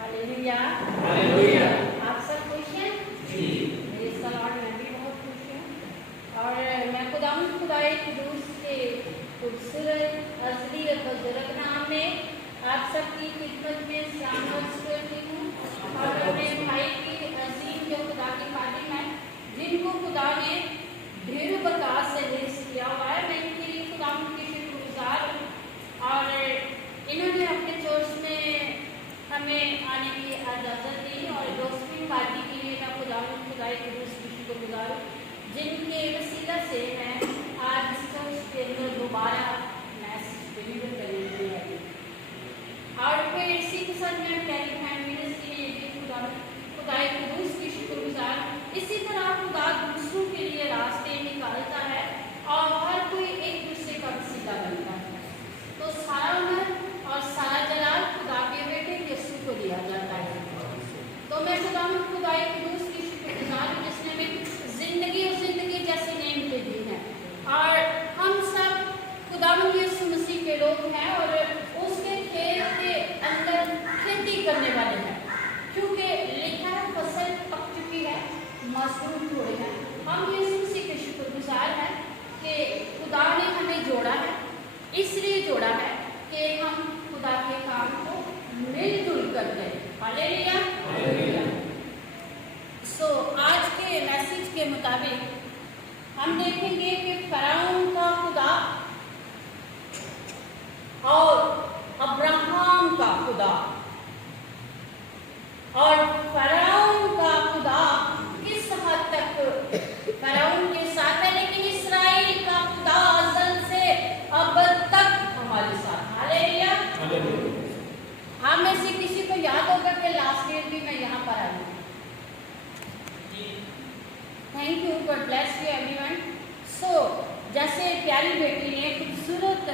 Hallelujah. Hallelujah. आप सब खुश हैं? जी। मेरे सलाम मैं भी बहुत खुश हूँ और मैं खुदाए कुदूस के खूबसूरत असली और बुजुर्ग नाम में आप सबकी खिदमत में सलाम करती हूँ और अपने भाई की अजीम जो खुदा की खादिम है जिनको खुदा ने ढेरों प्रकार से रिज़्क़ किया हुआ है, मैं इनके लिए खुदा की शुक्रगुजार हूँ और इन्होंने अपने चर्च में हमें आने की इजाज़त दी और दोस्ती पार्टी के लिए मैं खुदाए कुदूस की शुक्रगुजार हूँ जिनके वसीला से मैं आज इस चर्च के अंदर दोबारा मैसेज डिलीवर करने के लिए आई और फिर इसी के साथ मैं प्यारी बहन मीनस के लिए भी खुदाए कुदूस की शुक्रगुजार। इसी तरह खुदा दूसरों के लिए रास्ते निकालता है और हर कोई एक दूसरे का वसीला बनता है, तो सारा हुनर और सारा जलाल खुदा के बेटे यीशु को दिया जाता है। तो मैं खुदाए कुदूस की शुक्रगुजार हूँ जिसने हमें जिंदगी और जिंदगी जैसी नेमतें दी हैं और हम सब खुदावंद यीशु मसीह के लोग हैं और उसके खेत के अंदर खेती करने वाले हैं, क्योंकि लिखा है फसल पक चुकी है मजदूर थोड़े हैं। हम यीशु मसीह के शुक्रगुजार हैं कि खुदा ने हमें जोड़ा है, इसलिए जोड़ा है कि हम खुदा के काम को मिलजुल कर करें। हालेलुया। हालेलुया। आज के मैसेज के मुताबिक हम देखेंगे कि फराउन का खुदा और अब्राहम का खुदा और फराउन का खुदा किस हद तक फराउन के साथ है, लेकिन इस्राएल का खुदा अज़ल से अब तक हमारे साथ। हालेलुया। आप में से किसी को याद होगा कि लास्ट ईयर भी मैं यहाँ पर आई हूँ। Thank you, God bless you everyone. जैसे प्यारी बेटी ने खूबसूरत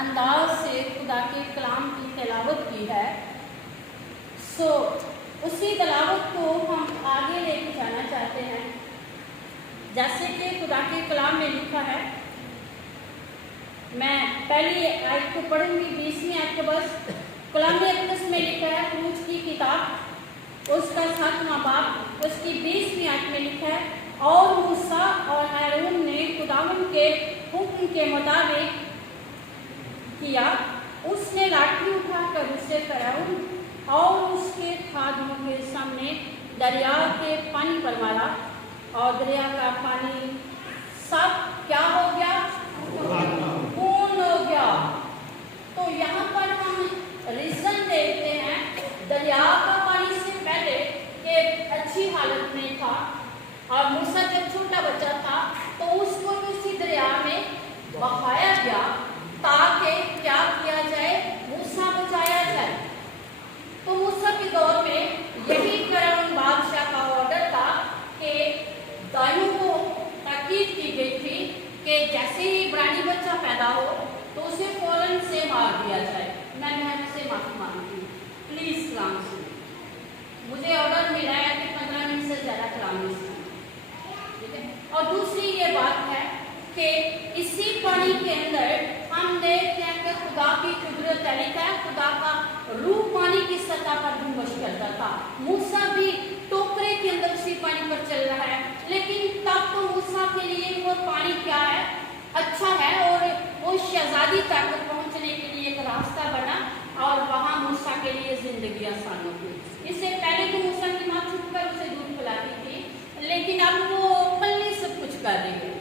अंदाज से खुदा के कलाम की तिलावत की है, उसी तिलावत को हम आगे लेके जाना चाहते हैं। जैसे कि खुदा के कलाम में लिखा है, मैं पहली आयत को पढ़ूंगी, 20वीं आयत को बस। कलाम अक़दस में लिखा है, खरूज की किताब उसका 7वां बाब उसकी 20वीं आयत में लिखा है, और मूसा और हारून ने खुदावंद के हुक्म के मुताबिक किया। उसने लाठी उठाकर उसे फराउन और उसके खादिमों के सामने दरिया के पानी पर मारा और दरिया का पानी सब क्या हो गया? खून हो गया। तो यहाँ पर हम रीजन देखते हैं, दरिया का पानी से पहले के अच्छी हालत में था और मूसा जब छोटा बच्चा था तो उसको उसी दरिया में बहाया गया ताकि क्या किया जाए? मूसा बचाया जाए। तो मूसा के दौर में यही फराउन बादशाह का ऑर्डर था कि गायों को ताकीद की गई थी कि जैसे ही इब्रानी बच्चा पैदा हो तो उसे फौरन से मार दिया जाए। मैं से माफी मांगती हूँ, प्लीज कलाम सुनिए। मुझे ऑर्डर मिला है कि 15 मिनट से ज़्यादा कलाम नहीं सुना, ठीक है। और दूसरी ये बात है कि इसी पानी के अंदर हम देखते हैं कि खुदा की कुदरत तरीका है, खुदा का रूह पानी की सतह पर घुमश करता था। मूसा भी टोकरे के अंदर उसी पानी पर चल रहा है, लेकिन तब तो मूसा के लिए वो पानी क्या है? अच्छा है, और वो शहजादी तक पहुंचने के लिए एक रास्ता बना और वहां मूसा के लिए जिंदगी आसान हो गई। इससे पहले तो मूसा की माँ छुपकर उसे दूध पिलाती थी, लेकिन अब वो ओपनली सब कुछ कर रही है।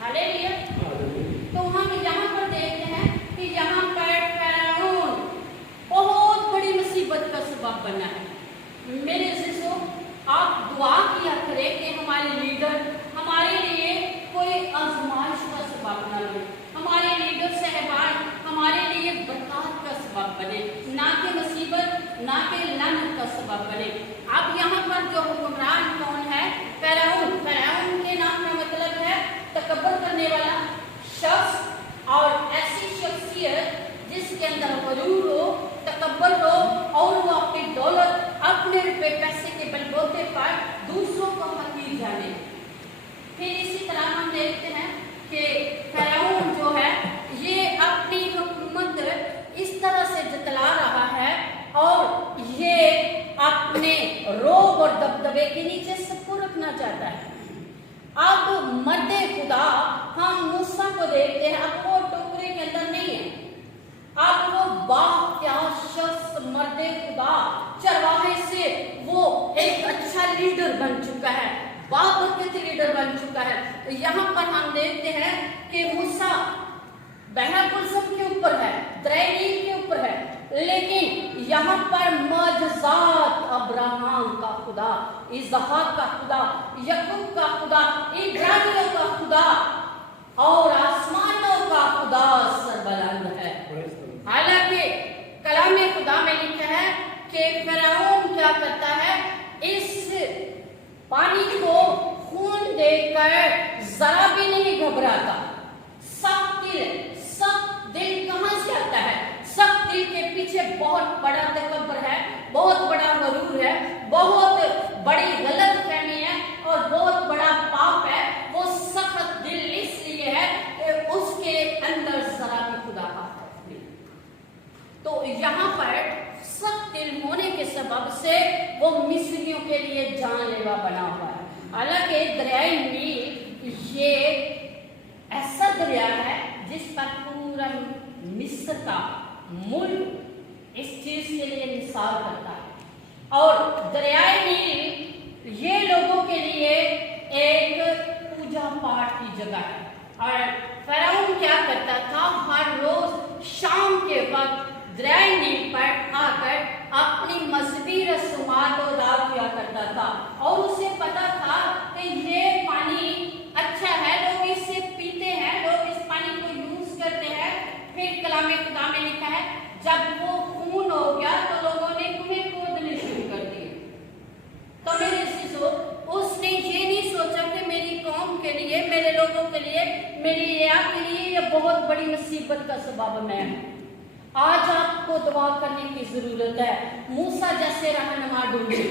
हालेलुया। तो हम यहाँ पर देखते हैं कि यहाँ पर फराउन बहुत बड़ी मुसीबत का सबब बना है। मेरे अज़ीज़ों, आप दुआ किया करें कि हमारे लीडर हमारे लिए कोई आजमाइश का सबब न बने, हमारे लीडर साहबान हमारे लिए बरकत का सबब बने, ना कि मुसीबत, ना कि लानत का सबब बने। अब यहाँ पर जो हुक्मरान कौन है? फराउन। फराउन के नाम का मतलब है तकब्बुर करने वाला शख्स और ऐसी शख्सियत जिसके अंदर गरूर हो, तकब्बुर हो और वो अपनी दौलत, अपने रुपए पैसे के बलबूते पर दूसरों को हकीर जाने। फिर इसी तरह हम देखते हैं कि फराउन जो है ये अपनी हुकूमत इस तरह से जतला रहा है और ये अपने रोब और दबदबे के नीचे सबको रखना चाहता है। अब मर्दे खुदा हम मूसा को देखते हैं, अब वो टोकरे के अंदर नहीं है, अब वो बाख्या शख्स मर्दे खुदा चरवाहे से वो एक अच्छा लीडर बन चुका है, बाबरकत लीडर बन चुका है। यहाँ पर हम देखते हैं कि मूसा बहरा कुलसुम के ऊपर है, दरैनील के ऊपर है, लेकिन यहाँ पर मौजज़ात अब्राहम का खुदा, इसहाक का खुदा, याकूब का खुदा, इब्राहिम का खुदा और आसमानों का खुदा सरबलंद है। हालांकि कलाम खुदा में लिखा है कि फिरौन क्या करता है, इस पानी को खून देखकर जरा भी नहीं घबराता। सख्त दिल कहां से आता है? सख्त दिल के पीछे बहुत बड़ा तकब्बर है, बहुत बड़ा गरूर है, बहुत बड़ी गलतफहमी है और बहुत बड़ा पाप है। वो सख्त दिल इसलिए है कि उसके अंदर जरा भी खुदा का खौफ नहीं। तो यहाँ पर सख्त दिल होने के सबब से वो मिस्रियों के लिए जानलेवा बना हुआ है। हालांकि दरियाए नील ये ऐसा दरिया है जिस पर पूरा मिस्र का मुल्क इस चीज के लिए निसार करता है। और दरियाए नील ये लोगों के लिए एक पूजा पाठ की जगह है। और फिरौन क्या करता था, हर रोज शाम के वक्त दरियाए नील पर आकर अपनी मजहबी रस्मात अदा किया करता था और उसे पता था कि ये पानी अच्छा है, लोग इससे पीते हैं, लोग इस पानी को यूज करते हैं। फिर कलाम खुदा में लिखा है जब वो खून हो गया तो लोगों ने कुएं खोदने शुरू कर दिए। तो मेरे अजीजों, उसने ये नहीं सोचा कि मेरी कौम के लिए, मेरे लोगों के लिए, मेरी रिया के लिए ये बहुत बड़ी मुसीबत का सबब मैं हूं। आज आपको दुआ करने की जरूरत है, मूसा जैसे रहनुमा ढूंढे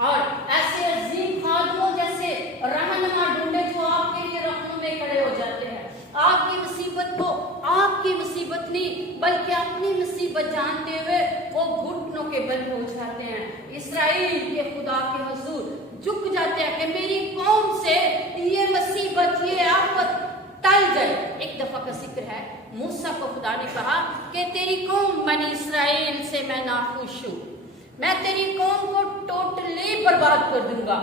और ऐसे अजीम खादमों जैसे रहनुमा ढूंढे जो आपके लिए रखों में खड़े हो जाते हैं। आपकी मुसीबत को आपकी मुसीबत नहीं बल्कि अपनी मुसीबत जानते हुए वो घुटनों के बल हो जाते हैं, इस्राएल के खुदा के हुजूर झुक जाते हैं कि मेरी कौम से ये मुसीबत, ये आफत टल जाए। एक दफा का जिक्र है, मूसा को खुदा ने कहा कि तेरी कौम बनी इस्राएल से मैं नाखुश हूं, मैं तेरी कौम को टोटली बर्बाद कर दूंगा।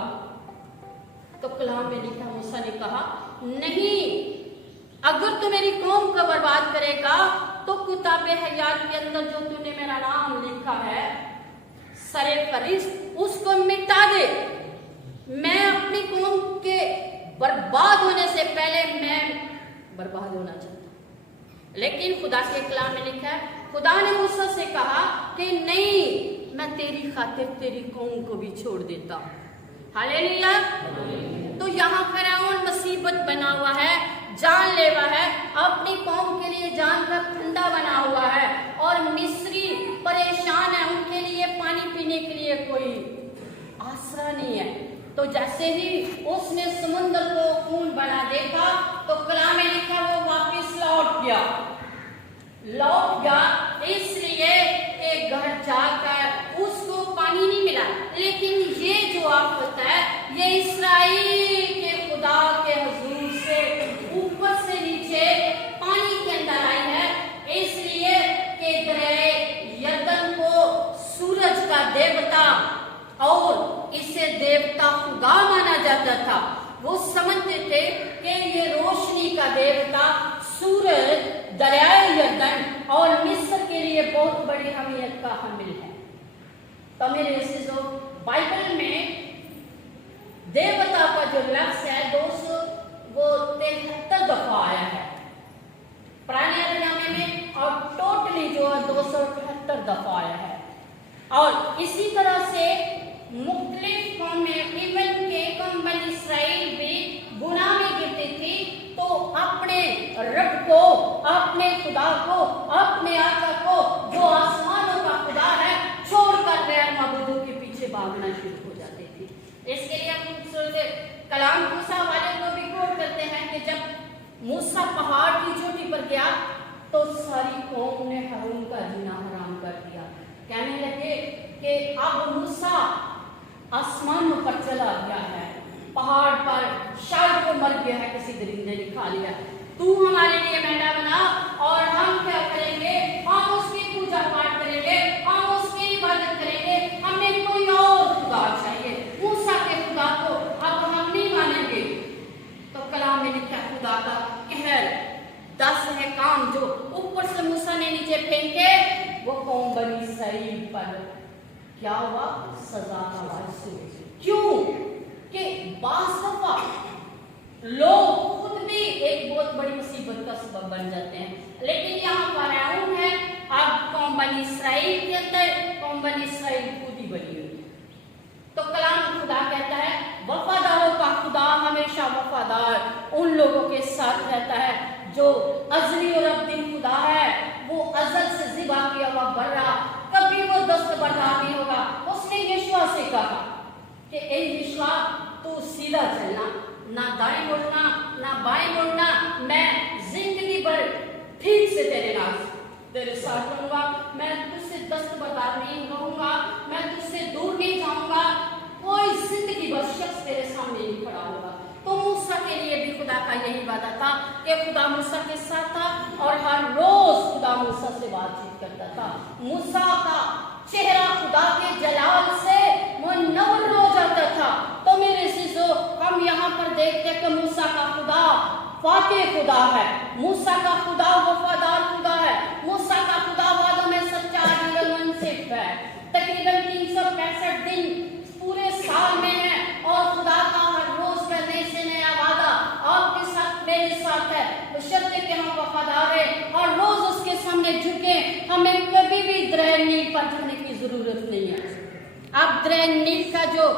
तो कलाम में लिखा, मूसा ने कहा नहीं, अगर तू मेरी कौम को बर्बाद करेगा तो किताबे हयात के अंदर जो तूने मेरा नाम लिखा है सरे फरिश्त, उसको मिटा दे। मैं अपनी कौम के बर्बाद होने से पहले मैं बर्बाद होना चाहता। लेकिन खुदा के कलाम में लिखा है, खुदा ने मूसा से कहा कि नहीं, मैं तेरी खातिर तेरी कौम को भी छोड़ देता हूं। हालेलुया। तो यहाँ फिरौन मुसीबत बना हुआ है, जानलेवा है, अपनी कौम के लिए जान का ठंडा बना हुआ है और मिस्री परेशान है, उनके लिए पानी पीने के लिए कोई आसरा नहीं है। तो जैसे ही उसने समुद्र को खून बना देखा तो कलाम में लिखा वो वापस लौट गया, इसलिए एक घर जाकर उसको पानी नहीं मिला। लेकिन ये जो आफत है ये इस्राएल के खुदा के हुजूर से ऊपर से नीचे पानी के अंदर आई है, इसलिए कि दरियाए यरदन को सूरज का देवता और इसे देवता खुदा माना जाता था। वो समझते थे कि ये रोशनी का देवता सूरज दरियाए यरदन और मिस्र के लिए बहुत बड़ी अहमियत का हामिल है। तो मेरे अजीजों, बाइबल में देवता का जो लफ्ज है 273 दफा आया है पुराने तर्जुमे में और टोटली जो है 278 दफा आया है। और इसी तरह से मुख्तलिफ कौमें, इवन के कौम बनी इस्राएल भी गुनाह में गिरती थी तो अपने रब को, अपने खुदा को, अपने आका को जो आसमानों का खुदा है छोड़कर गैर माबूदों के पीछे भागना शुरू हो जाते थे। इसके लिए हम कलाम मूसा वाले को भी कोट करते हैं कि जब मूसा पहाड़ की चोटी पर गया तो सारी कौम ने हारून का जीना हराम कर दिया। कहने लगे कि अब मूसा आसमानों पर चला गया है, पहाड़ पर शायद वो मर गया है, किसी दरिंदे ने खा लिया। तू हमारे लिए मैदा बना और हम क्या करेंगे, हम उसकी पूजा पाठ करेंगे, हम उसकी इबादत करेंगे, हमें कोई और खुदा चाहिए। मूसा के खुदा को अब हम नहीं मानेंगे। तो कलाम में लिखा खुदा का कहर, 10 है काम जो ऊपर से मूसा ने नीचे फेंके, वो कौम बनी इसराइल पर क्या हुआ, सजा का वारिस हुए। क्यों कि बास दफा लोग खुद भी एक बहुत बड़ी मुसीबत का सबब बन जाते हैं, लेकिन यहाँ फरौन है, अब कौम बनी इसराइल के अंदर कौम बनी इसराइल खुद ही बनी हुई। तो कलाम खुदा कहता है वफादारों का खुदा हमेशा वफादार उन लोगों के साथ रहता है जो अजली और अब्दिल खुदा है। वो अजल से जिबा किया हुआ बर्रा, कभी वो दस्तबरदार नहीं होगा। उसने यीशुआ से कहा कि ए यीशुआ, तू सीधा चलना, ना दाएं मुड़ना ना बाएं मुड़ना, मैं जिंदगी भर ठीक से तेरे साथ रहूंगा, मैं तुझसे दस्तबरदार नहीं रहूंगा, मैं तुझसे दूर नहीं जाऊंगा, कोई जिंदगी भर शख्स तेरे सामने नहीं खड़ा होगा। तो मूसा के लिए भी खुदा का यही वादा था कि खुदा मूसा के साथ था और हर रोज खुदा मूसा से बातचीत करता था। मूसा का चेहरा खुदा के जलाल से मुनव्वर हो जाता था। तो मेरे अज़ीज़ों, हम यहाँ पर देखते हैं कि मूसा का खुदा फातिह खुदा है, मूसा का खुदा वफादार खुदा है, मूसा का खुदा वादों में सच्चा और मुनसिफ है। तकरीबन 365 दिन पूरे साल में है और खुदा का हर रोज का नए से नया वादा आपके साथ मेरे साथ है। बशर्ते कि हम वफादार हैं और रोज उसके सामने झुके, हमें कभी भी दरिया नील पर जाने की जरूरत नहीं है। अब दरिया नील का जो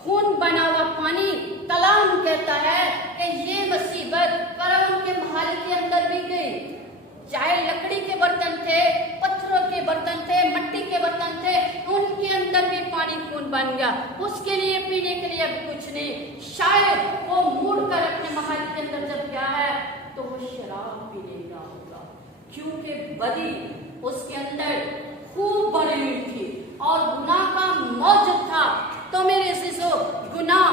खून बना हुआ पानी, कलाम कहता है कि ये मुसीबत फरौन के महल के अंदर भी गई। चाहे लकड़ी के बर्तन थे, पत्थरों के बर्तन थे, मट्टी के बर्तन थे, उनके अंदर भी पानी खून बन गया। उसके लिए पीने के लिए अब कुछ नहीं। शायद वो मुड़कर अपने महल के अंदर जब गया है तो वो शराब पी लेगा होगा, क्योंकि बदी उसके अंदर खूब भरी हुई थी और गुनाह का मौजूद था। तो मेरे अज़ीज़ों, गुनाह,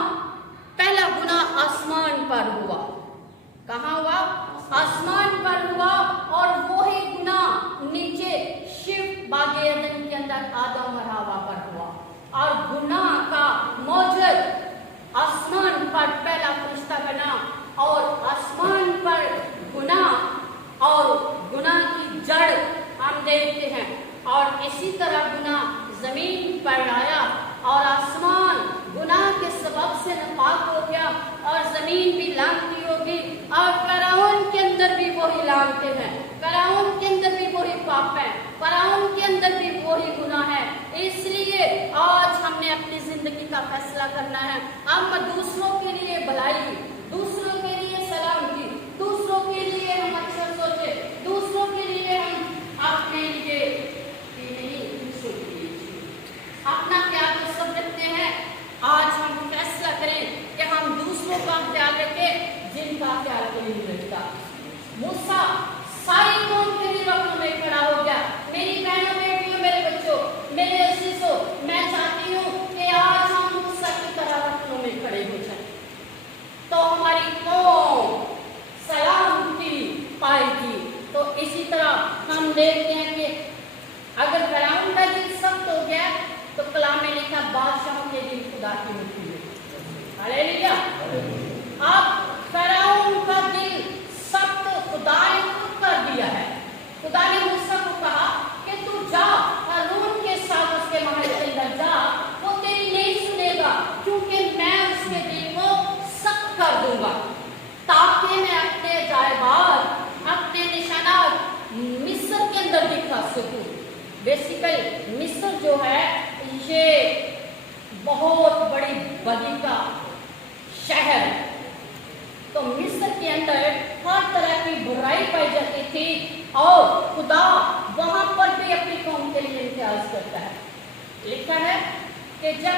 पहला गुनाह आसमान पर हुआ। कहाँ हुआ? आसमान पर हुआ। और वही गुनाह नीचे शिव बागे अदन के अंदर आदम और हवा पर हुआ। और गुनाह का मौजूद आसमान पर पहला फरिश्ता बना और आसमान पर गुनाह और गुनाह की जड़ हम देखते हैं। और इसी तरह गुनाह जमीन पर आया और आसमान गुनाह के सबब से नापाक हो गया और जमीन भी लानती होगी। और फरौन के अंदर भी वही लानते हैं, फरौन के अंदर भी वही पाप है, फरौन के अंदर भी वही गुनाह है। इसलिए आज हमने अपनी जिंदगी का फैसला करना है। हम दूसरों के लिए भलाई, दूसरों के लिए सलामती, दूसरों के लिए हम अच्छा सोचे, दूसरों के लिए हम अपने लिए अपना ख्याल तो सब रखते हैं। आज हम फैसला करें कि हम दूसरों का ख्याल रखें जिनका ख्याल कोई नहीं रखता। मूसा सारी कौम के लिए रखने में खड़ा हो गया। मेरी बहनों, बेटियों, मेरे बच्चों, मेरे अज़ीज़ों, मैं चाहती हूँ कि आज हम मूसा की तरह रखने में खड़े हो जाएं, तो हमारी कौम सलामती पाएगी। तो इसी तरह हम देखते हैं कि अगर फरौन का दिल सख्त हो गया तो कलाम में लिखा बादशाह के दिल खुदा की मुट्ठी में। हालेलुया। अब फरौन का दिल सख्त खुदा ने खुद कर दिया है। खुदा ने मूसा को कहा कि तू जा हारून के साथ उसके महल के अंदर जा, वो तेरी नहीं सुनेगा, क्योंकि मैं उसके दिल को सख्त कर दूंगा ताकि मैं अपने जायबाद, अपने निशानात मिस्र के अंदर दिखा सकूं। बेसिकली मिस्र जो है ये बहुत बड़ी बदी का शहर है। तो मिस्र के अंदर हर तरह की बुराई पाई जाती थी और खुदा वहां पर भी अपनी कौम के लिए इम्तियाज करता है। लिखा है कि जब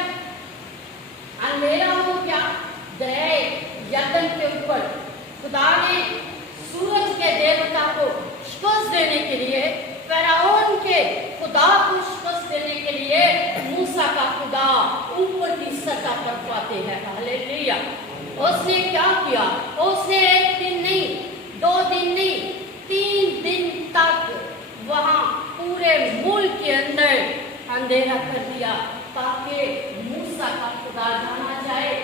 अंधेरा हो गया दरिया यरदन के ऊपर, खुदा ने सूरज के देवता को शिकस्त देने के लिए, फरौन के खुदा को शिकस्त देने के लिए मूसा खुदा ऊपर की सतह पर पाते हैं। हालेलुया। उसने क्या किया? उसने एक दिन नहीं, 2 दिन नहीं, 3 दिन तक वहां पूरे मुल्क के अंदर अंधेरा कर दिया ताकि मूसा का खुदा जाना जाए।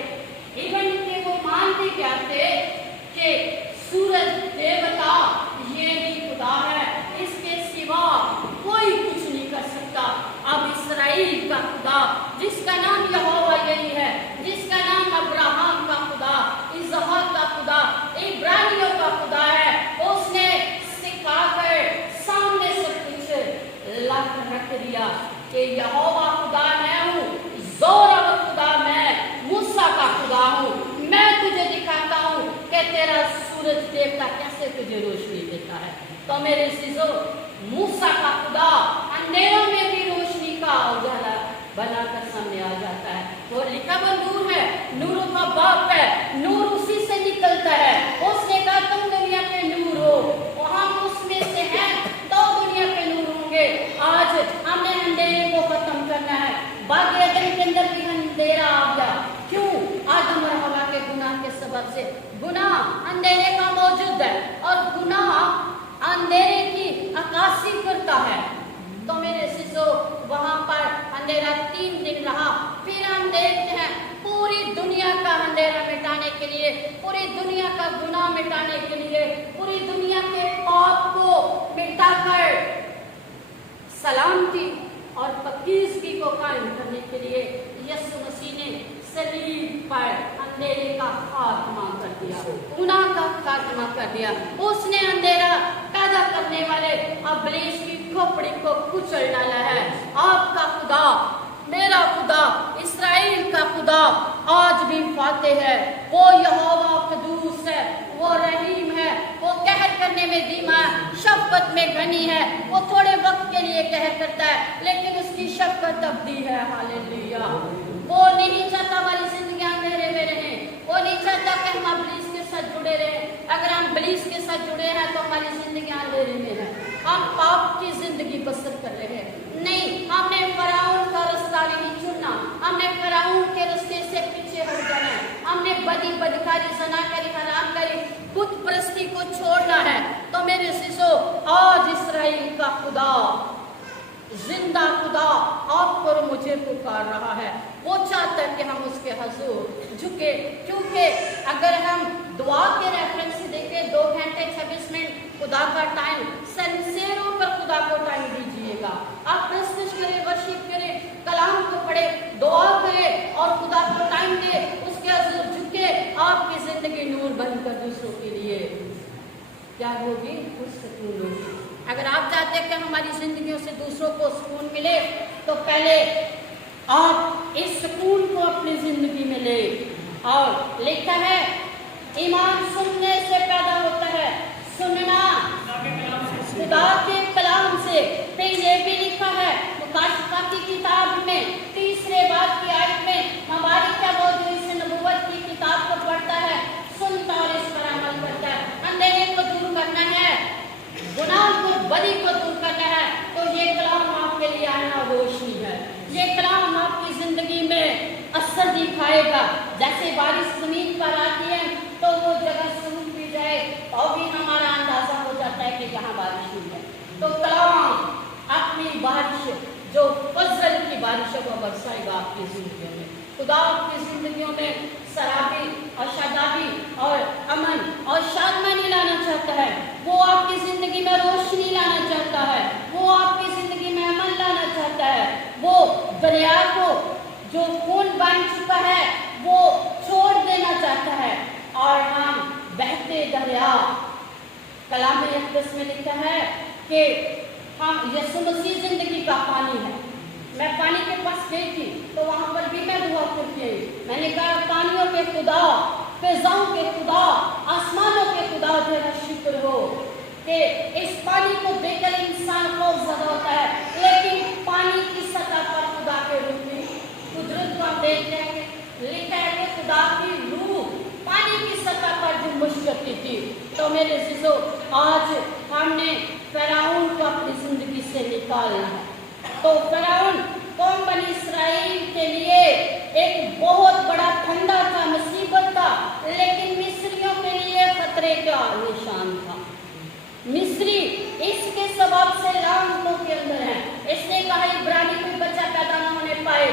इवन के वो मानते क्या थे कि सूरज देवता ये ही खुदा है, इसके सिवा कोई कुछ नहीं कर सकता। अब इस्राएल का खुदा जिसका नाम यहोवा यही है, जिसका नाम अब्राहम का खुदा, इसहाक का खुदा, इब्रानियों का खुदा है, उसने सिखाकर सामने सब कुछ रख दिया कि यहोवा खुदा मैं हूँ, जोरावर खुदा मैं, मूसा का खुदा हूँ। मैं तुझे दिखाता हूँ कि तेरा सूरज देवता कैसे तुझे रोशनी देता है। तो मेरे चीजों, मूसा का खुदा अंधेरों में भी रोशनी का उजाला बनाकर सामने आ जाता है। वो लिखा हुआ नूर है, नूरों का बाप है, नूर उसी से निकलता है। उसने कहा तुम दुनिया के नूर हो, और हम उसमें से हैं तो दुनिया के नूर होंगे। आज हमें अंधेरे को खत्म करना है। बाग एदन के अंदर भी अंधेरा आ गया। क्यों? आदम और हवा के गुनाह के सबब से। गुनाह अंधेरे का मौजूद है और गुनाह अंधेरे की अक्कासी करता है। तो मेरे शिशु वहां पर अंधेरा 3 दिन रहा। फिर हम देखते हैं पूरी दुनिया का अंधेरा मिटाने के लिए, पूरी दुनिया का गुनाह मिटाने के लिए, पूरी दुनिया के पाप को मिटाकर सलामती और पाकीज़गी को कायम करने के लिए यीशु मसीह ने सलीब पर अंधेरे का खात्मा कर दिया, गुनाह का खात्मा कर दिया। उसने अंधेरा पैदा करने वाले इब्लीस की खोपड़ी को कुचल डाला है। आपका खुदा, मेरा खुदा, इस्राएल का खुदा आज भी फातेह है। वो यहोवा कदूस है, वो रहीम है, वो कहर करने में धीमा है, शफ़क़त में घनी है। वो थोड़े वक्त के लिए कहर करता है लेकिन उसकी शफ़क़त अबदी है। हालेलुया। वो नहीं चाहता हमारी जिंदगी अंधेरे में रहे। वो नहीं चाहता कि हम इब्लीस के साथ जुड़े रहे। अगर हम इब्लीस के साथ जुड़े हैं तो हमारी जिंदगी अंधेरे में है, हम पाप की जिंदगी बसर कर रहे हैं। नहीं, हमने फ़िरौन का रास्ता नहीं चुनना, हमने फ़िरौन के रास्ते से पीछे हट जाना है। हमने बदकारी, ज़नाकारी, हरामकारी, बुत परस्ती को छोड़ना है। तो मेरे शिशो, आज इस्राएल का खुदा, जिंदा खुदा आपको और मुझे पुकार रहा है। वो चाहता है कि हम उसके हुजूर झुके, क्योंकि अगर हम दुआ के रेफरेंस से देखें 2 घंटे 26 मिनट खुदा का टाइम, सिंसेरों पर खुदा को टाइम दीजिएगा। आप प्रस्तुत करें, वर्शिप करें, कलाम को पढ़े, दुआ करें और खुदा को टाइम दे, उसके हुजूर झुके। आपकी जिंदगी नूर बनकर दूसरों के लिए क्या होगी? कुछ सुकून होगी। अगर आप चाहते हैं कि हमारी जिंदगियों से दूसरों को सुकून मिले तो पहले आप इस सुकून को अपनी जिंदगी में ले। और लिखा है ईमान सुनने से पैदा होता है, सुनना खुदा के कलाम से। फिर ये भी लिखा है मुकाशफा की किताब में 3 बाब की आयत में, हमारी क्या मौजूद से नबूवत की किताब को पढ़ता है, सुनता और इस पर अमल करता है। अंधेरे को दूर करना है, गुनाह को, बदी को दूर करना है, तो ये कलाम आपके लिए आना रोशनी है। ये कलाम आपकी जिंदगी में असर दिखाएगा। जैसे बारिश जमीन पर आती है तो वो जगह सूख भी जाए और भी हमारा अंदाजा हो जाता है कि यहाँ बारिश हुई है। तो कलाम अपनी बारिश, जो फजल की बारिश है, वो बरसाएगा आपकी जिंदगियों में। खुदा आपकी जिंदगियों में सराबी और शादाबी और अमन और शादमानी लाना चाहता है। वो आपकी जिंदगी में रोशनी लाना चाहता है, वो आपकी जिंदगी में अमन लाना चाहता है। वो दरिया को जो खून बन चुका है वो छोड़ देना चाहता है और हम बहते दरिया, कलाम मुक़द्दस में लिखा है कि हम यीशु मसीह जिंदगी का पानी है। मैं पानी के पास गई थी तो वहां पर भी मैं दुआ करती आई। मैंने कहा पानियों के खुदा, फिजाओं के खुदा, आसमानों के खुदा, तेरा शुक्र हो कि इस पानी को देखकर इंसान खौफज़दा होता है, लेकिन पानी की सतह पर खुदा के रूप में कुदरत को हम देखते हैं। लिखा है कि खुदा की रूह पानी की सतह पर जुम्बिश करती थी। तो मेरे अज़ीज़ों, आज हमने फ़िरौन को अपनी जिंदगी से निकालना है। तो फ़िरौन कौम बनी इस्राएल के लिए लेकिन मिस्रियों के लिए खतरे का निशान था। मिस्री इसके स्वभाव से लानतों के अंदर है। इसने कहा इब्रानी कोई बच्चा पैदा न होने पाए,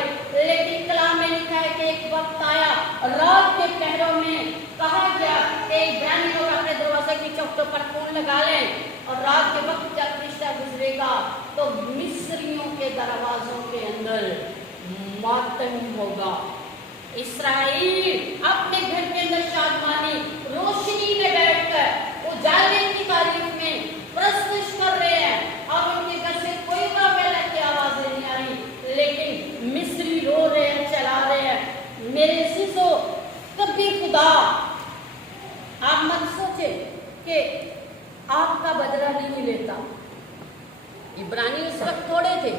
लेकिन कलाम में लिखा है कि एक वक्त आया, रात के पहरों में कहा गया कि इब्रानी लोग अपने दरवाजे की चौखटों पर खून लगा लें और रात के वक्त जब फरिश्ता गुजरेगा तो मिस्रियों के दरवाजों के अंदर मातम होगा। इसराइल अपने घर के अंदर शादमानी रोशनी में बैठकर उजाले की तारीफ में प्रस्तुत कर रहे हैं और उनके घर से कोई काफिला की आवाजें नहीं आ रही, लेकिन मिस्री रो रहे हैं, चला रहे हैं। मेरे शिशो कभी खुदा, आप मत सोचे कि आपका बदला नहीं लेता। इब्रानी उस वक्त थोड़े थे,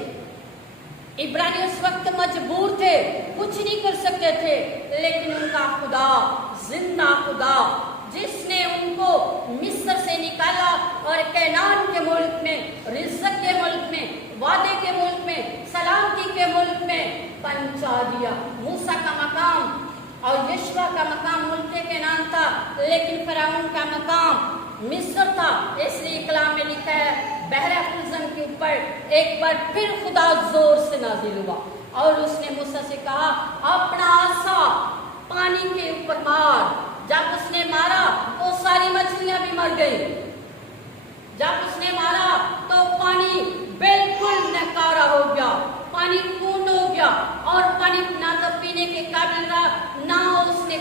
इब्रानी उस वक्त मजबूर थे, कुछ नहीं कर सकते थे, लेकिन उनका खुदा, जिंदा खुदा, जिसने उनको मिस्र से निकाला और कैनान के मुल्क में, रिज़्क के मुल्क में, वादे के मुल्क में, सलामती के मुल्क में पहुंचा दिया। मूसा का मकाम और यशवा का मकाम मुल्क कैनान था, लेकिन फिरौन का मकाम मिस्र था। इसलिए कलाम में लिखा है बहरा कुलज़म के ऊपर एक बार फिर खुदा जोर से नाजिल हुआ और उसने मूसा से कहा अपना आसा पानी के ऊपर मार। जब उसने मारा तो सारी मछलियां भी मर गई। जब उसने मारा तो पानी बिल्कुल नकारा हो गया, पानी खून हो गया और पानी ना तो पीने के काबिल रहा, ना उसने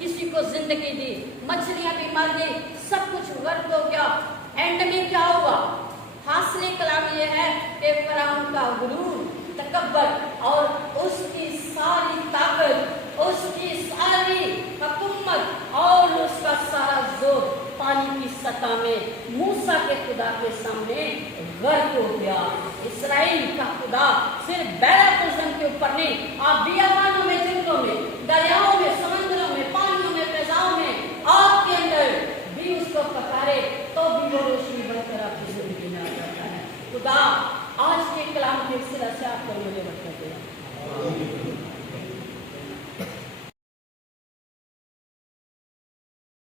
किसी को जिंदगी दी। मछलियां भी मर गई, सब कुछ गर्क हो गया। एंड में क्या हुआ? हासिल कलाम ये है कि फिरौन का गुरूर, तकब्बर और उसकी सारी ताकत, उसकी सारी हुकूमत और उसका सारा जोर पानी की सतह में मूसा के खुदा के सामने गर्क हो गया। इसराइल का खुदा सिर्फ बहरा कुलज़म के ऊपर नहीं, आप बियाबानों में, जंगलों में, दरियाओं में, समंदरों में, पानियों में, फिजाओं में, आग के अंदर भी उसको पकारे तो भी वो रोशनी बनकर आपकी जिंदगी में आ जाता है। खुदा आज के कलाम के सिलसिले से आपको मुझे बता दिया।